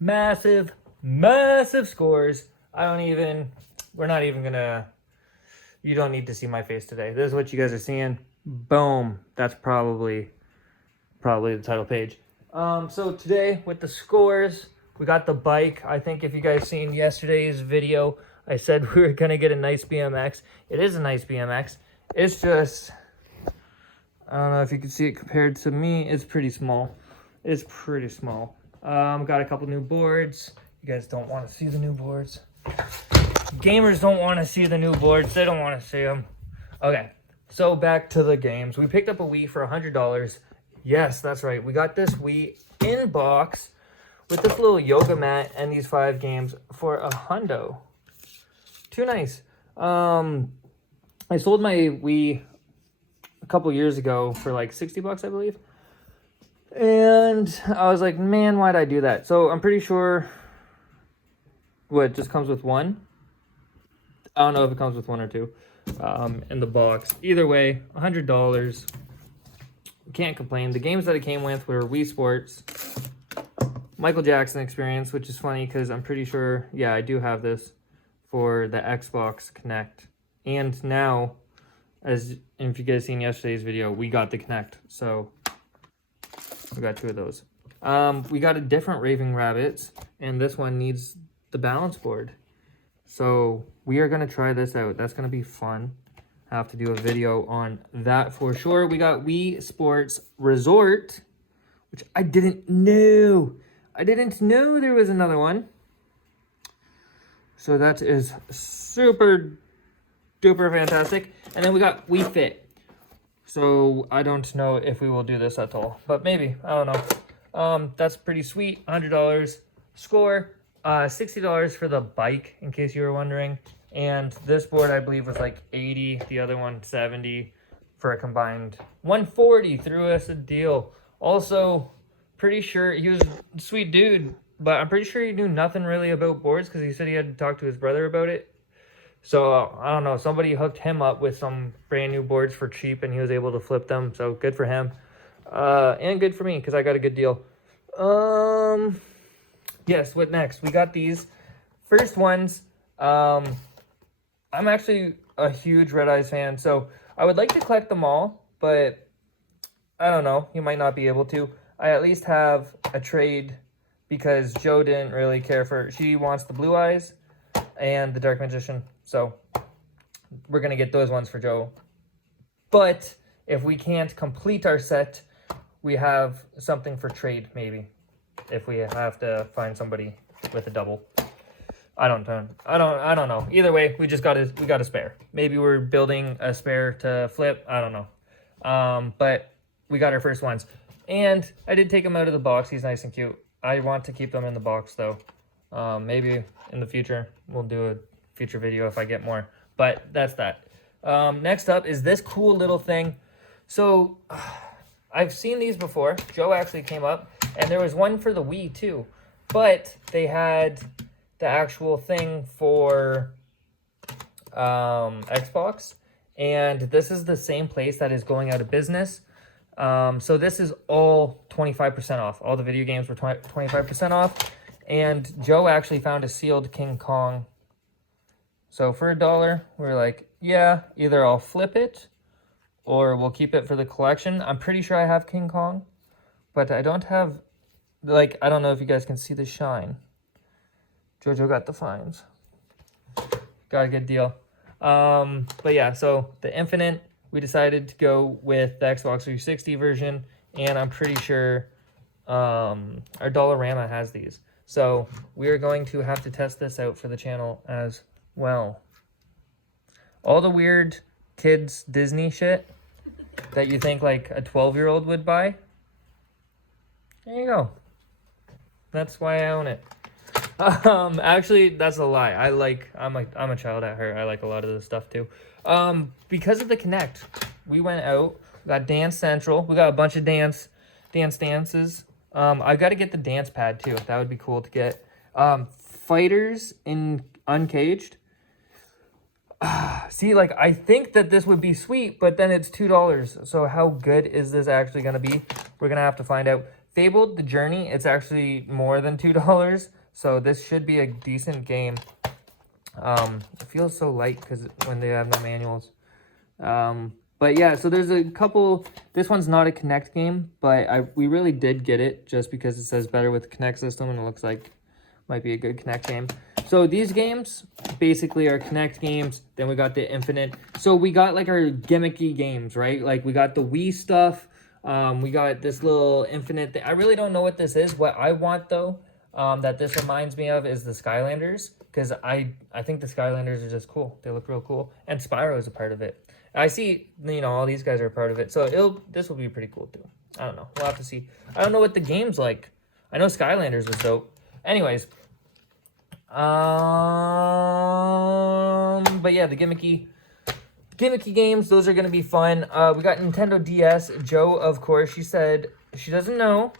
massive, massive scores. We're not even gonna, you don't need to see my face today. This is what you guys are seeing. Boom. That's probably the title page. So today with the scores, we got the bike. I think if you guys seen yesterday's video, I said we were gonna get a nice BMX. It is a nice BMX. It's just, I don't know if you can see it compared to me. It's pretty small. It's pretty small. Got a couple new boards. You guys don't want to see the new boards. Gamers don't want to see the new boards. They don't want to see them. Okay, so back to the games. We picked up a Wii for $100. Yes, that's right. We got this Wii in box with this little yoga mat and these 5 games for $100. Too nice. I sold my Wii a couple years ago for like $60, I believe. And I was like, man, why'd I do that? So I'm pretty sure what just comes with one. I don't know if it comes with 1 or 2 in the box. Either way, $100. Can't complain. The games that it came with were Wii Sports, Michael Jackson Experience, which is funny because I'm pretty sure, yeah, I do have this for the Xbox Connect. And now, if you guys seen yesterday's video, we got the Connect. So we got 2 of those. We got a different Raving Rabbits, and this one needs the balance board. So we are going to try this out. That's going to be fun. I have to do a video on that for sure. We got Wii Sports Resort, which I didn't know. I didn't know there was another one. So that is super duper fantastic. And then we got Wii Fit. So I don't know if we will do this at all, but maybe, I don't know. That's pretty sweet. $100 score, $60 for the bike, in case you were wondering. And this board, I believe, was like $80. The other one, $70 for a combined $140. Threw us a deal. Also, pretty sure he was a sweet dude, but I'm pretty sure he knew nothing really about boards because he said he had to talk to his brother about it. So I don't know. Somebody hooked him up with some brand new boards for cheap, and he was able to flip them. So good for him, and good for me because I got a good deal. Yes. What next? We got these first ones. I'm actually a huge Red Eyes fan, so I would like to collect them all, but I don't know. You might not be able to. I at least have a trade because Joe didn't really care for... She wants the Blue Eyes and the Dark Magician, so we're going to get those ones for Joe. But if we can't complete our set, we have something for trade, maybe, if we have to find somebody with a double. I don't know. Either way, we got a spare. Maybe we're building a spare to flip. I don't know. But we got our first ones. And I did take him out of the box. He's nice and cute. I want to keep them in the box though. Maybe in the future we'll do a future video if I get more. But that's that. Next up is this cool little thing. So I've seen these before. Joe actually came up, and there was one for the Wii too. But they had the actual thing for Xbox, and this is the same place that is going out of business. So this is all 25% off. All the video games were 25% off, and Joe actually found a sealed King Kong. So for $1, we were like, yeah, either I'll flip it or we'll keep it for the collection. I'm pretty sure I have King Kong, but I don't have, like, I don't know if you guys can see the shine. Jojo got the fines. Got a good deal. But yeah, so the Infinite, we decided to go with the Xbox 360 version, and I'm pretty sure our Dollarama has these. So we are going to have to test this out for the channel as well. All the weird kids Disney shit that you think like a 12-year-old would buy. There you go. That's why I own it. Actually, that's a lie. I'm a child at heart. I like a lot of this stuff too. Because of the Connect, we went out, got Dance Central. We got a bunch of dances. I got to get the dance pad too. That would be cool to get. Fighters in Uncaged. See, like, I think that this would be sweet, but then it's $2. So how good is this actually going to be? We're going to have to find out. Fabled the Journey, it's actually more than $2, so this should be a decent game. It feels so light because when they have no manuals. But yeah, so there's a couple. This one's not a Kinect game, but we really did get it just because it says better with the Kinect system, and it looks like might be a good Kinect game. So these games basically are Kinect games. Then we got the Infinite. So we got like our gimmicky games, right? Like we got the Wii stuff. We got this little Infinite thing. I really don't know what this is. What I want though, that this reminds me of is the Skylanders, because I think the Skylanders are just cool. They look real cool, and Spyro is a part of it. I see, you know, all these guys are a part of it, so this will be pretty cool too. I don't know. We'll have to see. I don't know what the game's like. I know Skylanders was dope. Anyways, but yeah, the gimmicky games, those are gonna be fun. We got Nintendo DS. Joe, of course, she said she doesn't know,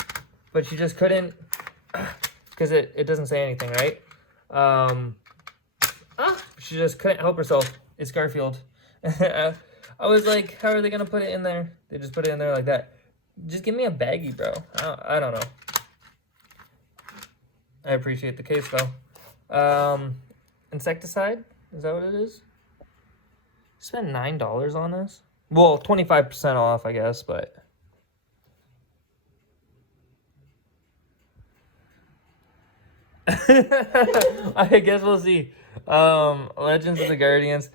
but she just couldn't, because it doesn't say anything, right? She just couldn't help herself. It's Garfield. I was like, how are they gonna put it in there? They just put it in there like that. Just give me a baggie, bro. I don't know. I appreciate the case though. Insecticide, is that what it is? Spent $9 on this. Well, 25% off, I guess, but I guess we'll see. Legends of the Guardians.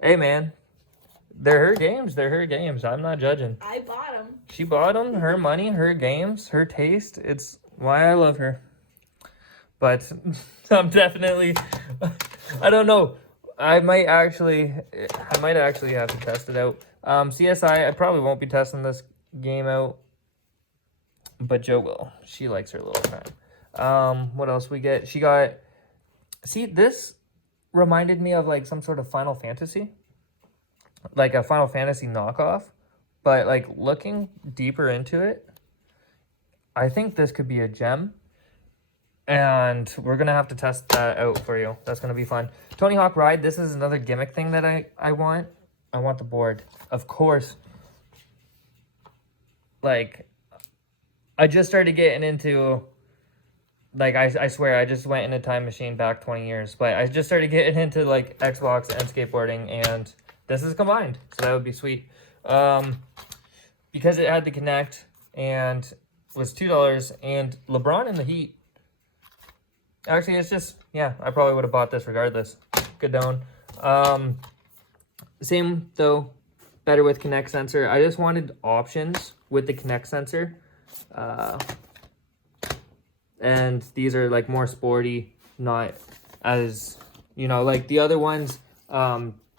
Hey man, they're her games. They're her games. I'm not judging. I bought them. She bought them. Her money, her games, her taste. It's why I love her. But I'm definitely, I don't know. I might actually have to test it out. CSI, I probably won't be testing this game out, but Joe will. She likes her little time. What else we get? She got, see, this reminded me of like some sort of Final Fantasy, like a Final Fantasy knockoff, but like looking deeper into it, I think this could be a gem. And we're going to have to test that out for you. That's going to be fun. Tony Hawk Ride. This is another gimmick thing that I want. I want the board. Of course. Like, I just started getting into, like, I swear, I just went in a time machine back 20 years. But I just started getting into, like, Xbox and skateboarding. And this is combined. So that would be sweet. Because it had the Kinect and was $2. And LeBron in the Heat. Actually, it's just, yeah, I probably would have bought this regardless. Good down. Same, though, better with Kinect sensor. I just wanted options with the Kinect sensor. And these are, like, more sporty, not as, you know, like the other ones,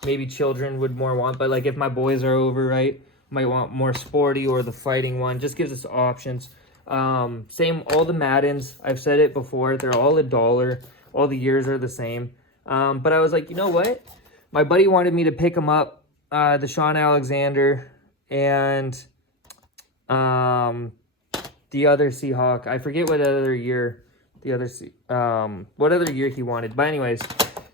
maybe children would more want. But, like, if my boys are over, right, might want more sporty, or the fighting one. Just gives us options. Same, all the Maddens, I've said it before, they're all $1. All the years are the same. But I was like, you know what? My buddy wanted me to pick him up, the Sean Alexander and the other Seahawk. I forget what other year what other year he wanted. But anyways,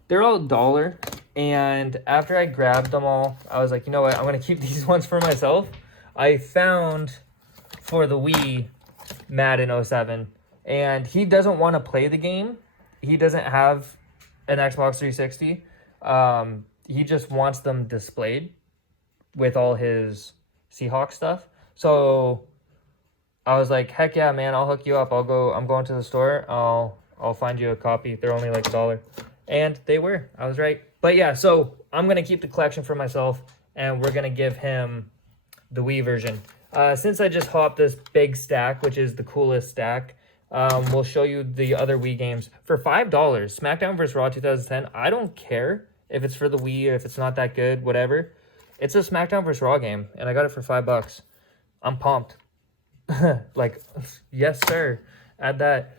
they're all $1. And after I grabbed them all, I was like, you know what? I'm gonna keep these ones for myself. I found for the Wii Madden 07, and he doesn't want to play the game. He doesn't have an Xbox 360. He just wants them displayed with all his Seahawks stuff. So I was like, heck yeah, man, I'll hook you up. I'm going to the store. I'll find you a copy. They're only like $1. And they were. I was right. But yeah, so I'm going to keep the collection for myself, and we're going to give him the Wii version. Since I just hopped this big stack, which is the coolest stack, we'll show you the other Wii games for $5. SmackDown vs. Raw 2010. I don't care if it's for the Wii or if it's not that good, whatever. It's a SmackDown vs. Raw game, and I got it for $5. I'm pumped. Like, yes, sir. Add that.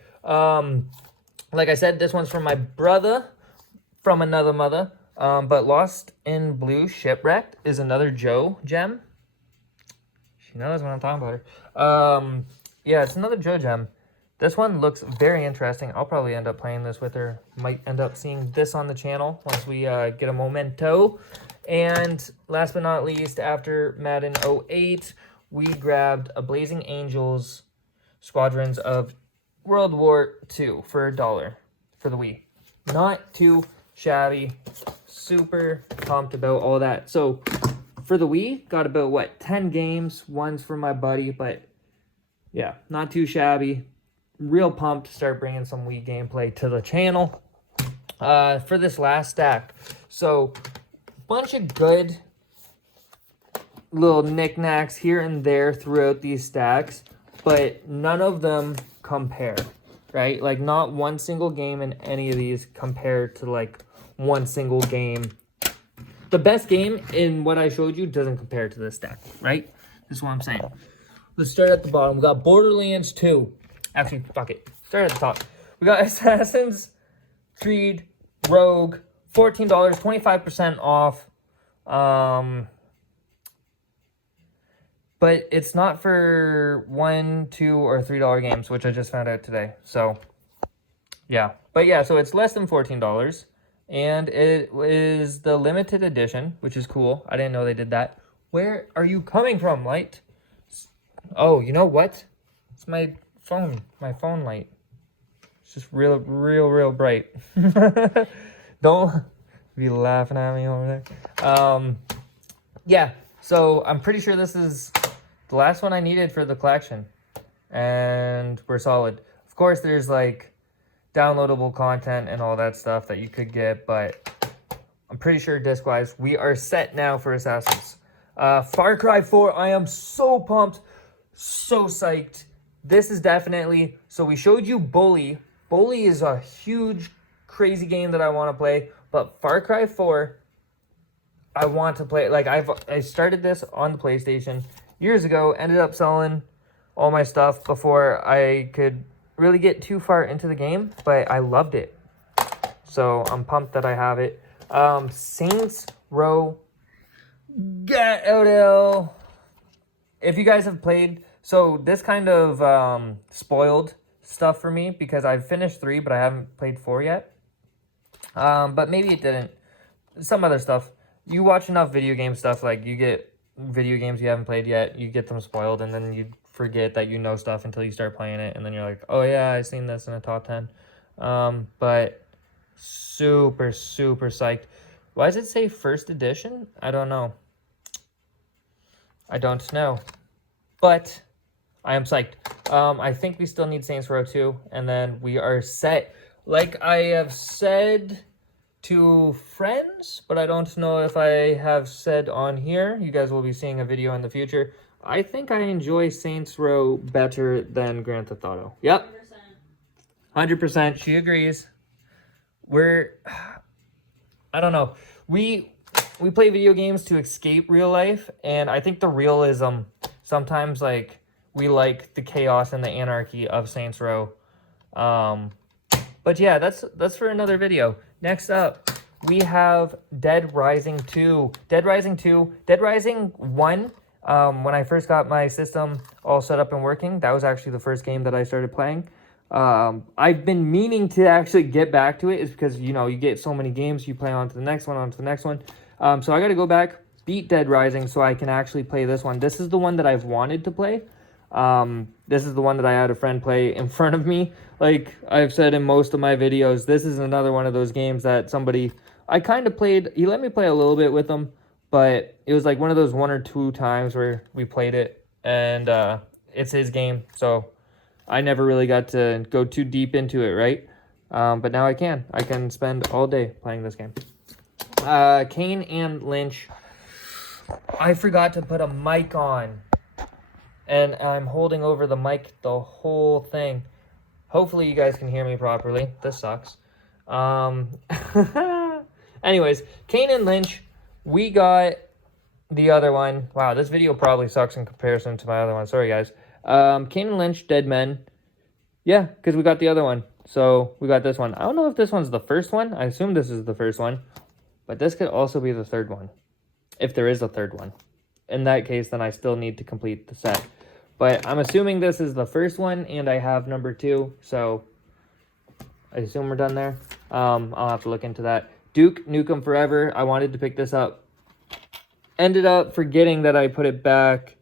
Like I said, this one's from my brother from another mother. But Lost in Blue Shipwrecked is another Joe gem. She knows when I'm talking about her. Yeah, it's another Joe gem. This one looks very interesting. I'll probably end up playing this with her. Might end up seeing this on the channel once we get a memento. And last but not least, after Madden 08, we grabbed a Blazing Angels Squadrons of World War II for $1 for the Wii. Not too shabby. Super pumped about all that. So for the Wii, got about, what, 10 games. One's for my buddy, but yeah, not too shabby. Real pumped to start bringing some Wii gameplay to the channel. For this last stack. So, bunch of good little knickknacks here and there throughout these stacks, but none of them compare, right? Like, not one single game in any of these compared to, like, one single game. The best game in what I showed you doesn't compare to this stack, right? This is what I'm saying. Let's start at the bottom. We got Borderlands 2. Actually, fuck it. Start at the top. We got Assassin's Creed Rogue, $14, 25% off. But it's not for $1, $2, or $3 games, which I just found out today. So, yeah. But yeah, so it's less than $14. And it is the limited edition, which is cool. I didn't know they did that. Where are you coming from, light? Oh, you know what? It's my phone light. It's just real bright. Don't be laughing at me over there. Yeah, so I'm pretty sure this is the last one I needed for the collection. And we're solid. Of course, there's like downloadable content and all that stuff that you could get, but I'm pretty sure disc-wise, we are set now for Assassins. Far Cry 4, I am so pumped, so psyched. This is definitely, so we showed you Bully. Bully is a huge, crazy game that I want to play, but Far Cry 4, I want to play. Like, I started this on the PlayStation years ago, ended up selling all my stuff before I could really get too far into the game, but I loved it. So I'm pumped that I have it. Saints Row, get out of. If you guys have played, so this kind of spoiled stuff for me because I've finished 3, but I haven't played 4 yet. But maybe it didn't. Some other stuff. You watch enough video game stuff, like you get video games you haven't played yet, you get them spoiled, and then you forget that you know stuff until you start playing it, and then you're like, oh yeah, I've seen this in a top 10. But super psyched. Why does it say first edition? I don't know. But I am psyched. I think we still need Saints Row 2, and then we are set. Like I have said to friends, but I don't know if I have said on here. You guys will be seeing a video in the future. I think I enjoy Saints Row better than Grand Theft Auto. Yep. 100%. She agrees. I don't know. We play video games to escape real life, and I think the realism, sometimes, like, we like the chaos and the anarchy of Saints Row. But yeah, that's for another video. Next up, we have Dead Rising 2. Dead Rising 1, when I first got my system all set up and working, that was actually the first game that I started playing. I've been meaning to actually get back to it. It's because, you know, you get so many games, you play on to the next one, So I got to go back, beat Dead Rising so I can actually play this one. This is the one that I've wanted to play. This is the one that I had a friend play in front of me. Like I've said in most of my videos, this is another one of those games that I kind of played. He let me play a little bit with him, but it was like one of those 1 or 2 times where we played it, and it's his game. So I never really got to go too deep into it, right? But now I can. I can spend all day playing this game. Kane and Lynch. I forgot to put a mic on, and I'm holding over the mic the whole thing. Hopefully you guys can hear me properly. This sucks. Anyways, Kane and Lynch. We got the other one. Wow, this video probably sucks in comparison to my other one. Sorry, guys. Kane and Lynch, Dead Men. Yeah, because we got the other one. So we got this one. I don't know if this one's the first one. I assume this is the first one. But this could also be the third one. If there is a third one. In that case, then I still need to complete the set. But I'm assuming this is the first one, and I have number 2. So I assume we're done there. I'll have to look into that. Duke Nukem Forever. I wanted to pick this up. Ended up forgetting that I put it back.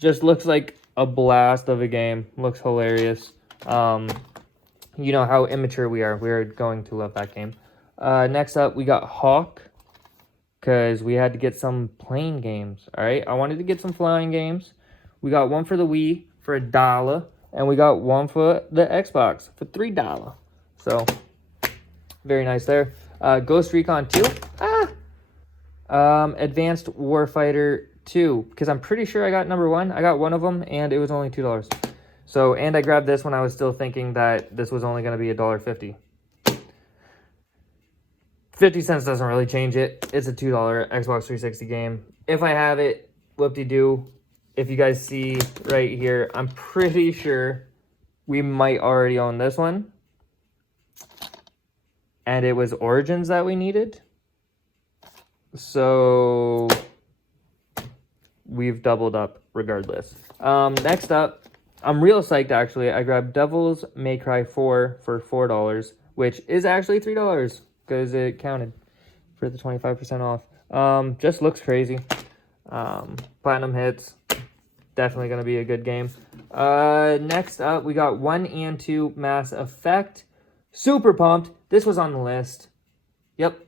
Just looks like a blast of a game. Looks hilarious. You know how immature we are. We're going to love that game. Next up, we got Hawk, because we had to get some plane games, all right? I wanted to get some flying games. We got one for the Wii for $1, and we got one for the Xbox for $3. So, very nice there. Ghost Recon 2. Advanced Warfighter 2, because I'm pretty sure I got number 1. I got one of them, and it was only $2. So, and I grabbed this when I was still thinking that this was only going to be $1.50. 50 cents doesn't really change it. It's a $2 Xbox 360 game. If I have it, whoop-de-doo. If you guys see right here, I'm pretty sure we might already own this one. And it was Origins that we needed. So we've doubled up regardless. Next up, I'm real psyched actually. I grabbed Devil's May Cry 4 for $4, which is actually $3 because it counted for the 25% off. Just looks crazy. Platinum hits. Definitely going to be a good game. Next up, we got 1 and 2 Mass Effect. Super pumped. This was on the list. Yep.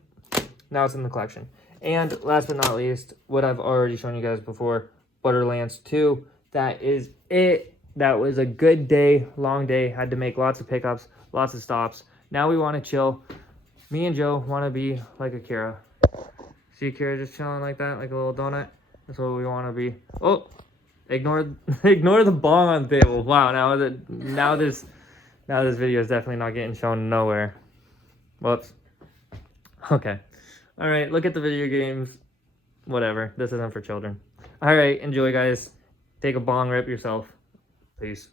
Now it's in the collection. And last but not least, what I've already shown you guys before, Borderlands 2. That is it. That was a good day, long day. Had to make lots of pickups, lots of stops. Now we want to chill. Me and Joe want to be like Akira. See Akira just chilling like that, like a little donut? That's what we want to be. Oh, ignore the bong on the table. Wow, now this video is definitely not getting shown nowhere. Whoops. Okay. All right, look at the video games. Whatever. This isn't for children. All right, enjoy, guys. Take a bong rip yourself. Peace.